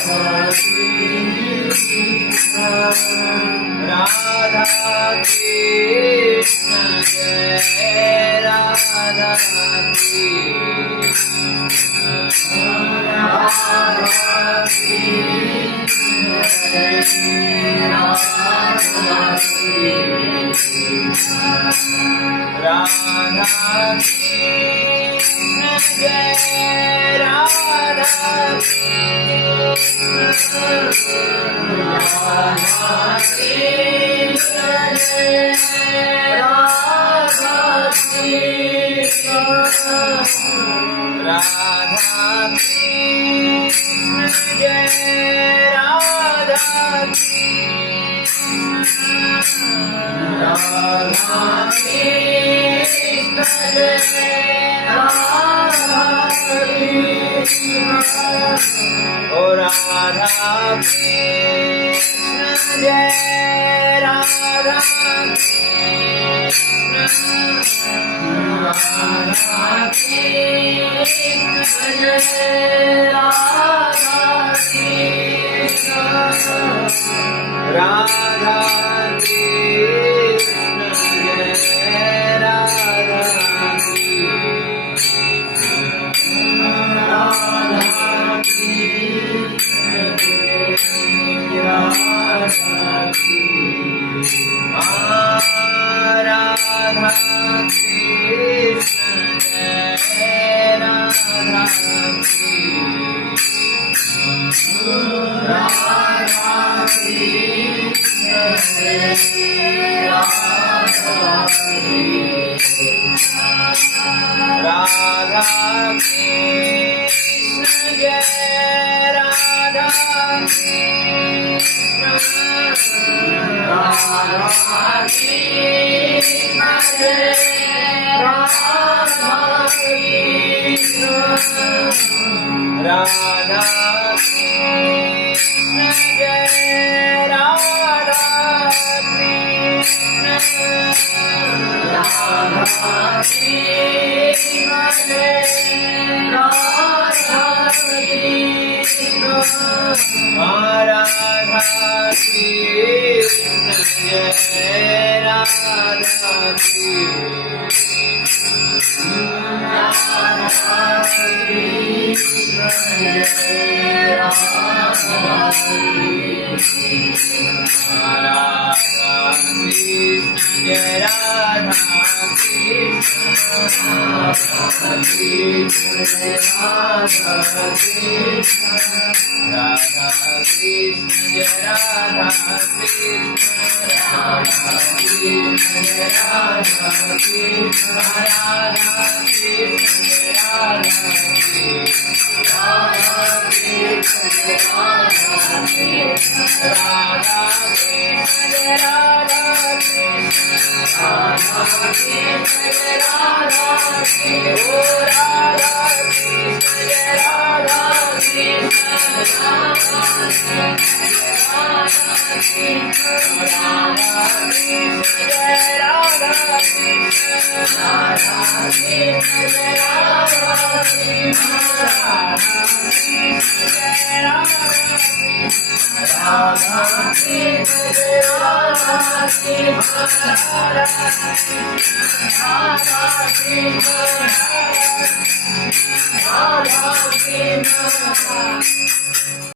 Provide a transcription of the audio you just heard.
राधा कृष्ण जय राधा कृष्ण राधा कृष्ण जय राधा कृष्ण राधा कृष्ण जय राधा राधा कृष्ण जय राधा कृष्ण राधा कृष्ण जय राधा कृष्ण ओ राधा कृष्ण जय राधा कृष्ण राधा कृष्ण जय राधा कृष्ण राधा कृष्ण जय राधा राधा कृष्ण जय राधा कृष्ण राधा कृष्ण जय राधा कृष्ण राधा कृष्ण जय राधा कृष्ण राधा कृष्ण जय राधा कृष्ण राधा कृष्ण जय राधा कृष्ण राधा कृष्ण जय राधा कृष्ण राधा कृष्ण जय राधा